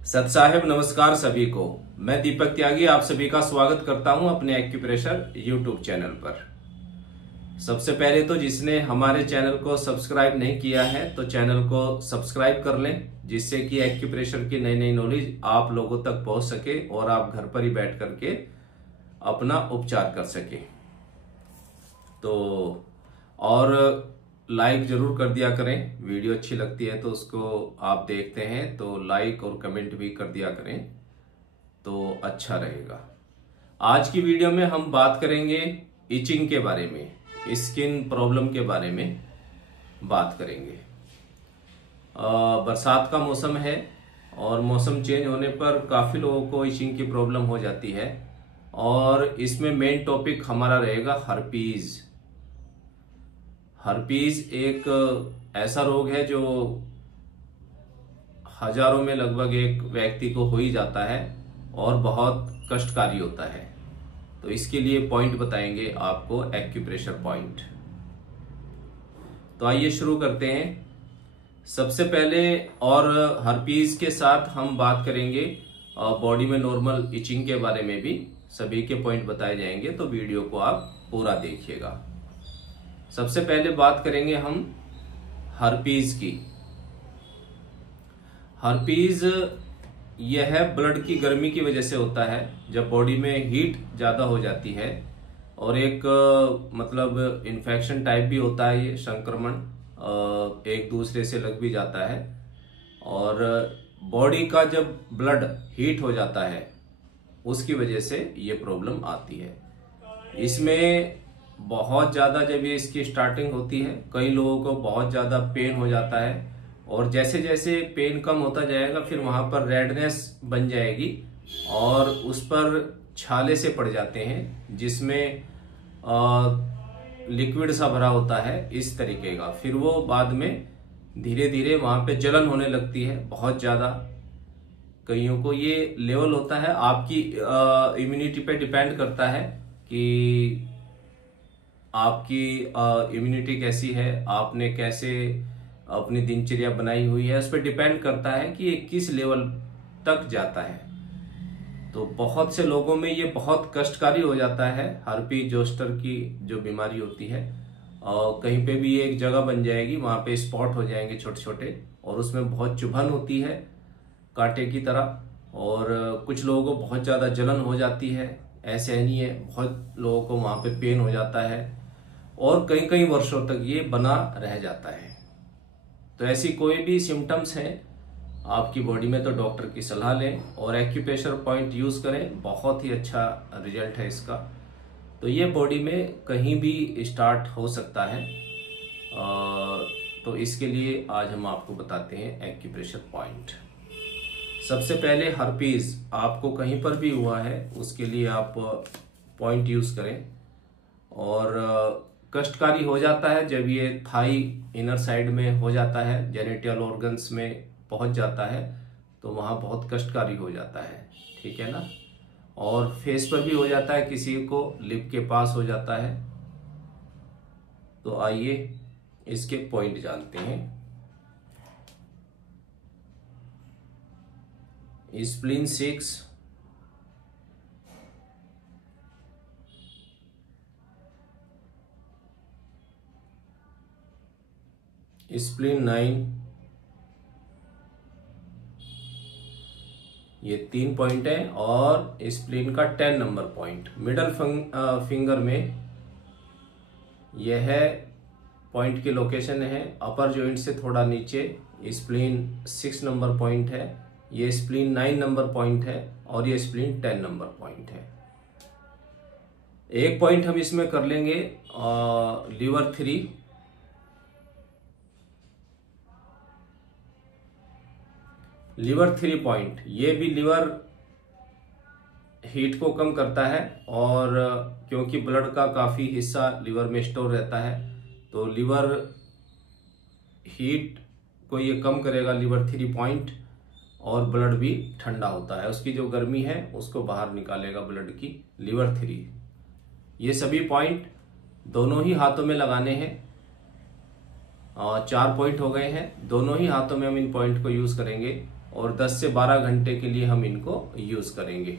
सत साहेब नमस्कार सभी को। मैं दीपक त्यागी आप सभी का स्वागत करता हूं अपने एक्यूप्रेशर यूट्यूब चैनल पर। सबसे पहले तो जिसने हमारे चैनल को सब्सक्राइब नहीं किया है तो चैनल को सब्सक्राइब कर लें, जिससे कि एक्यूप्रेशर की नई नई नॉलेज आप लोगों तक पहुंच सके और आप घर पर ही बैठ करके अपना उपचार कर सके। तो और लाइक जरूर कर दिया करें, वीडियो अच्छी लगती है तो उसको आप देखते हैं तो लाइक और कमेंट भी कर दिया करें तो अच्छा रहेगा। आज की वीडियो में हम बात करेंगे इचिंग के बारे में, स्किन प्रॉब्लम के बारे में बात करेंगे। बरसात का मौसम है और मौसम चेंज होने पर काफ़ी लोगों को इचिंग की प्रॉब्लम हो जाती है और इसमें मेन टॉपिक हमारा रहेगा हर्पीज। हर्पीज एक ऐसा रोग है जो हजारों में लगभग एक व्यक्ति को हो ही जाता है और बहुत कष्टकारी होता है। तो इसके लिए पॉइंट बताएंगे आपको, एक्यूप्रेशर पॉइंट। तो आइए शुरू करते हैं। सबसे पहले और हर्पीज के साथ हम बात करेंगे बॉडी में नॉर्मल इचिंग के बारे में भी, सभी के पॉइंट बताए जाएंगे, तो वीडियो को आप पूरा देखिएगा। सबसे पहले बात करेंगे हम हर्पीज की। हर्पीज यह ब्लड की गर्मी की वजह से होता है, जब बॉडी में हीट ज्यादा हो जाती है और एक मतलब इन्फेक्शन टाइप भी होता है, ये संक्रमण एक दूसरे से लग भी जाता है और बॉडी का जब ब्लड हीट हो जाता है उसकी वजह से ये प्रॉब्लम आती है। इसमें बहुत ज़्यादा जब ये इसकी स्टार्टिंग होती है कई लोगों को बहुत ज़्यादा पेन हो जाता है और जैसे जैसे पेन कम होता जाएगा फिर वहाँ पर रेडनेस बन जाएगी और उस पर छाले से पड़ जाते हैं जिसमें लिक्विड सा भरा होता है इस तरीके का। फिर वो बाद में धीरे धीरे वहाँ पे जलन होने लगती है बहुत ज़्यादा। कईयों को ये लेवल होता है, आपकी इम्यूनिटी पे डिपेंड करता है कि आपकी इम्यूनिटी कैसी है, आपने कैसे अपनी दिनचर्या बनाई हुई है, उस पर डिपेंड करता है कि ये किस लेवल तक जाता है। तो बहुत से लोगों में ये बहुत कष्टकारी हो जाता है, हर्पीज जोस्टर की जो बीमारी होती है। और कहीं पे भी एक जगह बन जाएगी, वहां पे स्पॉट हो जाएंगे छोटे छोटे और उसमें बहुत चुभन होती है कांटे की तरह और कुछ लोगों को बहुत ज्यादा जलन हो जाती है। ऐसे नहीं है, बहुत लोगों को वहां पे पेन हो जाता है और कई कई वर्षों तक ये बना रह जाता है। तो ऐसी कोई भी सिम्टम्स हैं आपकी बॉडी में तो डॉक्टर की सलाह लें और एक्यूप्रेशर पॉइंट यूज करें, बहुत ही अच्छा रिजल्ट है इसका। तो ये बॉडी में कहीं भी स्टार्ट हो सकता है। तो इसके लिए आज हम आपको बताते हैं एक्यूप्रेशर पॉइंट। सबसे पहले हर्पीज आपको कहीं पर भी हुआ है उसके लिए आप पॉइंट यूज करें और कष्टकारी हो जाता है जब ये थाई इनर साइड में हो जाता है, जेनिटल ऑर्गन्स में पहुंच जाता है तो वहां बहुत कष्टकारी हो जाता है, ठीक है ना। और फेस पर भी हो जाता है, किसी को लिप के पास हो जाता है। तो आइए इसके पॉइंट जानते हैं। स्प्लीन 6, स्प्लीन 9, ये 3 पॉइंट है और स्प्लीन का 10 नंबर पॉइंट मिडल फिंगर में यह पॉइंट की लोकेशन है। अपर जॉइंट से थोड़ा नीचे स्प्लीन 6 नंबर पॉइंट है, ये स्प्लीन 9 नंबर पॉइंट है और ये स्प्लीन 10 नंबर पॉइंट है। एक पॉइंट हम इसमें कर लेंगे लीवर 3, लीवर 3 पॉइंट, ये भी लीवर हीट को कम करता है और क्योंकि ब्लड का काफी हिस्सा लीवर में स्टोर रहता है तो लीवर हीट को ये कम करेगा लीवर 3 पॉइंट और ब्लड भी ठंडा होता है, उसकी जो गर्मी है उसको बाहर निकालेगा ब्लड की लीवर 3। ये सभी पॉइंट दोनों ही हाथों में लगाने हैं। 4 पॉइंट हो गए हैं, दोनों ही हाथों में हम इन पॉइंट को यूज करेंगे और 10 से 12 घंटे के लिए हम इनको यूज करेंगे।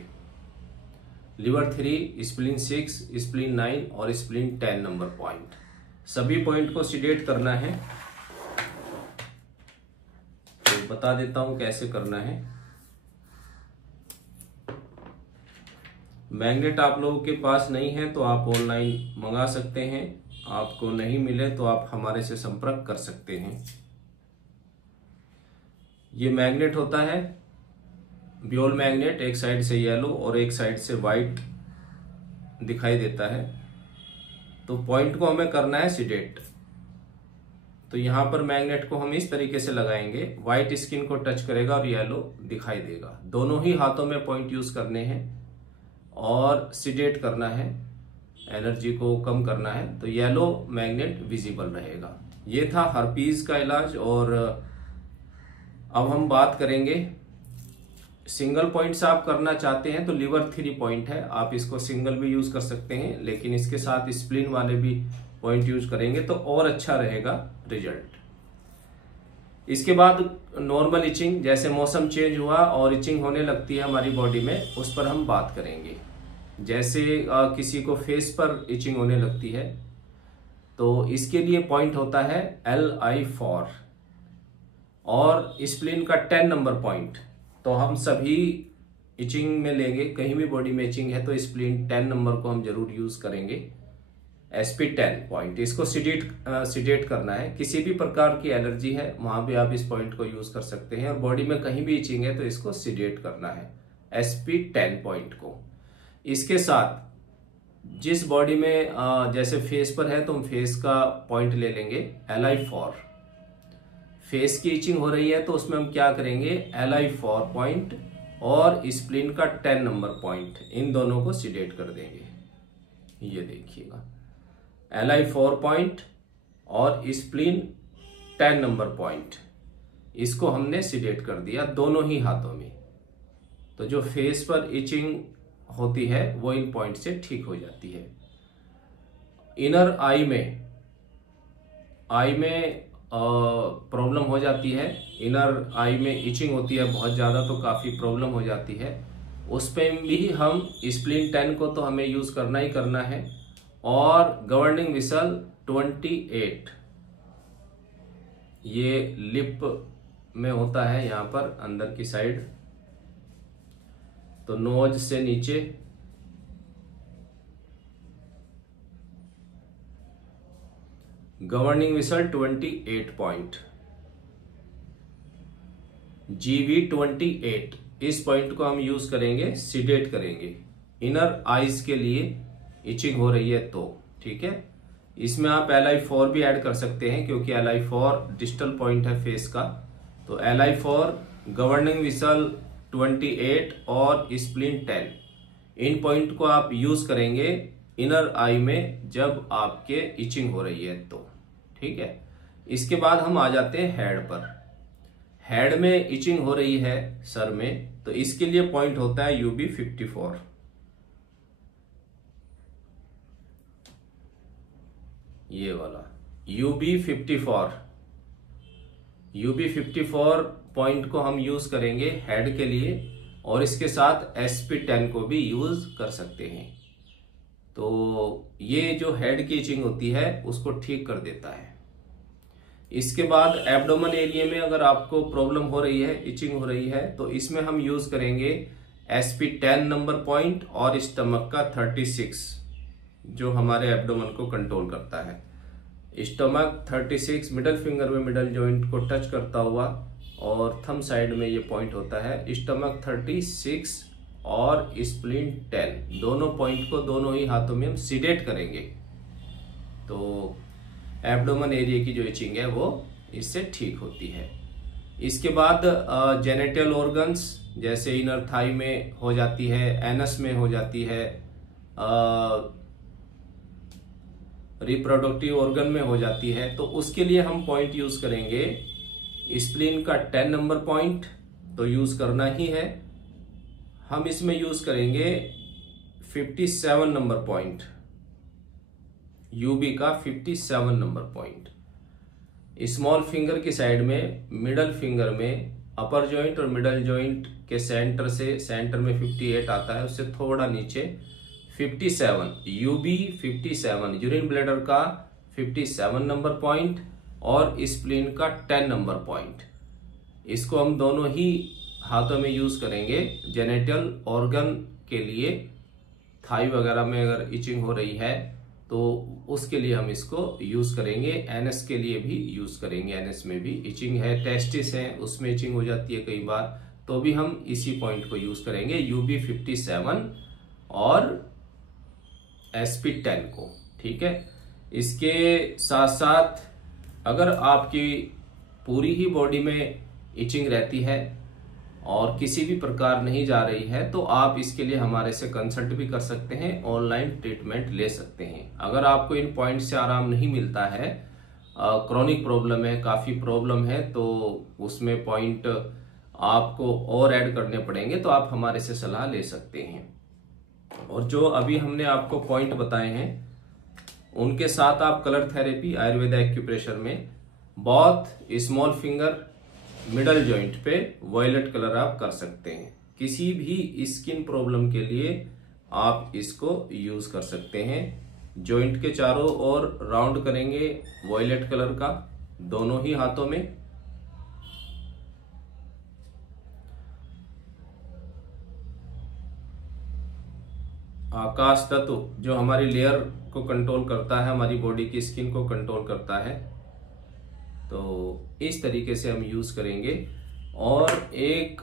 लिवर 3, स्प्लीन 6, स्प्लीन 9 और स्प्लीन 10 नंबर पॉइंट, सभी पॉइंट को सीडेट करना है। तो बता देता हूं कैसे करना है। मैग्नेट आप लोगों के पास नहीं है तो आप ऑनलाइन मंगा सकते हैं, आपको नहीं मिले तो आप हमारे से संपर्क कर सकते हैं। ये मैग्नेट होता है ब्योल मैग्नेट, एक साइड से येलो और एक साइड से वाइट दिखाई देता है। तो पॉइंट को हमें करना है सीडेट। तो यहां पर मैग्नेट को हम इस तरीके से लगाएंगे, व्हाइट स्किन को टच करेगा और येलो दिखाई देगा। दोनों ही हाथों में पॉइंट यूज करने हैं और सीडेट करना है, एनर्जी को कम करना है, तो येलो मैग्नेट विजिबल रहेगा। ये था हर्पीज का इलाज। और अब हम बात करेंगे, सिंगल पॉइंट से आप करना चाहते हैं तो लिवर 3 पॉइंट है, आप इसको सिंगल भी यूज कर सकते हैं, लेकिन इसके साथ स्प्लीन वाले भी पॉइंट यूज करेंगे तो और अच्छा रहेगा रिजल्ट। इसके बाद नॉर्मल इचिंग, जैसे मौसम चेंज हुआ और इचिंग होने लगती है हमारी बॉडी में, उस पर हम बात करेंगे। जैसे किसी को फेस पर इचिंग होने लगती है तो इसके लिए पॉइंट होता है LI4 और स्प्लीन का 10 नंबर पॉइंट। तो हम सभी इचिंग में लेंगे, कहीं भी बॉडी में इचिंग है तो स्प्लीन 10 नंबर को हम जरूर यूज करेंगे। SP10 पॉइंट, इसको सीडेट करना है। किसी भी प्रकार की एलर्जी है वहां भी आप इस पॉइंट को यूज कर सकते हैं, और बॉडी में कहीं भी इचिंग है तो इसको सीडेट करना है SP10 पॉइंट को। इसके साथ जिस बॉडी में जैसे फेस पर है तो हम फेस का पॉइंट ले लेंगे LI4। फेस की इचिंग हो रही है तो उसमें हम क्या करेंगे, LI4 पॉइंट और स्प्लीन का 10 नंबर पॉइंट, इन दोनों को सीडेट कर देंगे। ये देखिएगा, LI4 पॉइंट और स्प्लीन 10 नंबर पॉइंट, इसको हमने सीडेट कर दिया दोनों ही हाथों में। तो जो फेस पर इचिंग होती है वो इन पॉइंट से ठीक हो जाती है। इनर आई में प्रॉब्लम हो जाती है, इनर आई में इचिंग होती है बहुत ज़्यादा, तो काफ़ी प्रॉब्लम हो जाती है। उस पर भी हम स्प्लीन 10 को तो हमें यूज़ करना ही करना है। और गवर्निंग विसल 28, ये लिप में होता है, यहाँ पर अंदर की साइड, तो नोज से नीचे गवर्निंग विसल 28 पॉइंट, GV28, इस पॉइंट को हम यूज करेंगे, सीडेट करेंगे इनर आईज के लिए इचिंग हो रही है तो, ठीक है। इसमें आप LI4 भी ऐड कर सकते हैं क्योंकि LI4 डिस्टल पॉइंट है फेस का। तो LI4, गवर्निंग विसल 28 और स्प्लीन 10, इन पॉइंट को आप यूज करेंगे इनर आई में जब आपके इचिंग हो रही है तो, ठीक है। इसके बाद हम आ जाते हैं हेड पर। हेड में इचिंग हो रही है सर में, तो इसके लिए पॉइंट होता है UB54। ये वाला UB54 पॉइंट को हम यूज करेंगे हेड के लिए, और इसके साथ SP10 को भी यूज कर सकते हैं। तो ये जो हेड की इचिंग होती है उसको ठीक कर देता है। इसके बाद एब्डोमेन एरिया में अगर आपको प्रॉब्लम हो रही है, इचिंग हो रही है, तो इसमें हम यूज करेंगे SP10 नंबर पॉइंट और स्टमक का 36, जो हमारे एब्डोमेन को कंट्रोल करता है। स्टमक 36 मिडल फिंगर में मिडल जॉइंट को टच करता हुआ, और थंब साइड में ये पॉइंट होता है। स्टमक 36 और स्प्लीन 10, दोनों पॉइंट को दोनों ही हाथों में हम सीडेट करेंगे, तो एब्डोमेन एरिया की जो इचिंग है वो इससे ठीक होती है। इसके बाद जेनेटल ऑर्गन्स, जैसे इनर थाई में हो जाती है, एनस में हो जाती है, रिप्रोडक्टिव ऑर्गन में हो जाती है, तो उसके लिए हम पॉइंट यूज करेंगे स्प्लीन का 10 नंबर पॉइंट, तो यूज करना ही है। हम इसमें यूज करेंगे 57 नंबर पॉइंट, UB का 57 नंबर पॉइंट। स्मॉल फिंगर की साइड में, मिडल फिंगर में अपर जॉइंट और मिडल जॉइंट के सेंटर में 58 आता है, उससे थोड़ा नीचे 57, यूबी 57, यूरिन ब्लैडर का 57 नंबर पॉइंट और स्प्लीन का 10 नंबर पॉइंट। इसको हम दोनों ही हाथों में यूज करेंगे जेनेटल ऑर्गन के लिए। थाई वगैरह में अगर इचिंग हो रही है तो उसके लिए हम इसको यूज करेंगे। एनएस के लिए भी यूज करेंगे, एनएस में भी इचिंग है। टेस्टिस है, उसमें इचिंग हो जाती है कई बार, तो भी हम इसी पॉइंट को यूज करेंगे, यूबी 57 और एसपी 10 को। ठीक है, इसके साथ साथ अगर आपकी पूरी ही बॉडी में इचिंग रहती है और किसी भी प्रकार नहीं जा रही है तो आप इसके लिए हमारे से कंसल्ट भी कर सकते हैं, ऑनलाइन ट्रीटमेंट ले सकते हैं। अगर आपको इन पॉइंट से आराम नहीं मिलता है, क्रॉनिक प्रॉब्लम है, काफी प्रॉब्लम है, तो उसमें पॉइंट आपको और ऐड करने पड़ेंगे, तो आप हमारे से सलाह ले सकते हैं। और जो अभी हमने आपको पॉइंट बताए हैं उनके साथ आप कलर थेरेपी आयुर्वेदा एक्यूप्रेशर में बहुत स्मॉल फिंगर मिडल जॉइंट पे वॉयलेट कलर आप कर सकते हैं। किसी भी स्किन प्रॉब्लम के लिए आप इसको यूज कर सकते हैं। जॉइंट के चारों ओर राउंड करेंगे वॉयलेट कलर का दोनों ही हाथों में। आकाश तत्व जो हमारी लेयर को कंट्रोल करता है, हमारी बॉडी की स्किन को कंट्रोल करता है, तो इस तरीके से हम यूज करेंगे। और एक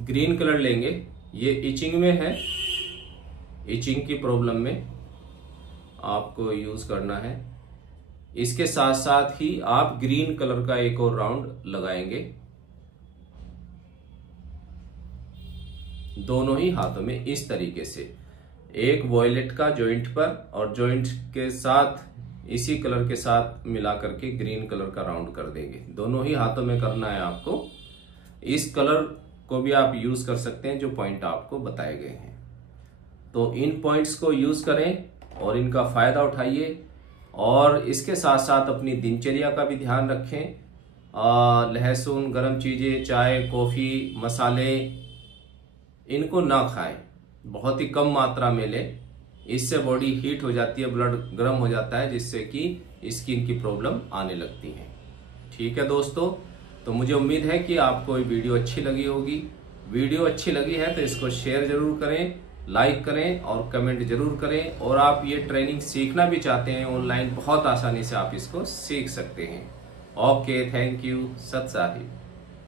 ग्रीन कलर लेंगे, ये इचिंग में है, इचिंग की प्रॉब्लम में आपको यूज करना है। इसके साथ साथ ही आप ग्रीन कलर का एक और राउंड लगाएंगे दोनों ही हाथों में इस तरीके से, एक वॉयलेट का जॉइंट पर और जॉइंट के साथ इसी कलर के साथ मिला करके ग्रीन कलर का राउंड कर देंगे। दोनों ही हाथों में करना है आपको। इस कलर को भी आप यूज कर सकते हैं जो पॉइंट आपको बताए गए हैं। तो इन पॉइंट्स को यूज करें और इनका फायदा उठाइए। और इसके साथ साथ अपनी दिनचर्या का भी ध्यान रखें। लहसुन, गर्म चीजें, चाय, कॉफी, मसाले, इनको ना खाएं, बहुत ही कम मात्रा में लें। इससे बॉडी हीट हो जाती है, ब्लड गर्म हो जाता है, जिससे कि स्किन की प्रॉब्लम आने लगती है। ठीक है दोस्तों, तो मुझे उम्मीद है कि आपको ये वीडियो अच्छी लगी होगी। वीडियो अच्छी लगी है तो इसको शेयर जरूर करें, लाइक करें और कमेंट जरूर करें। और आप ये ट्रेनिंग सीखना भी चाहते हैं ऑनलाइन, बहुत आसानी से आप इसको सीख सकते हैं। ओके, थैंक यू, सत साहिब।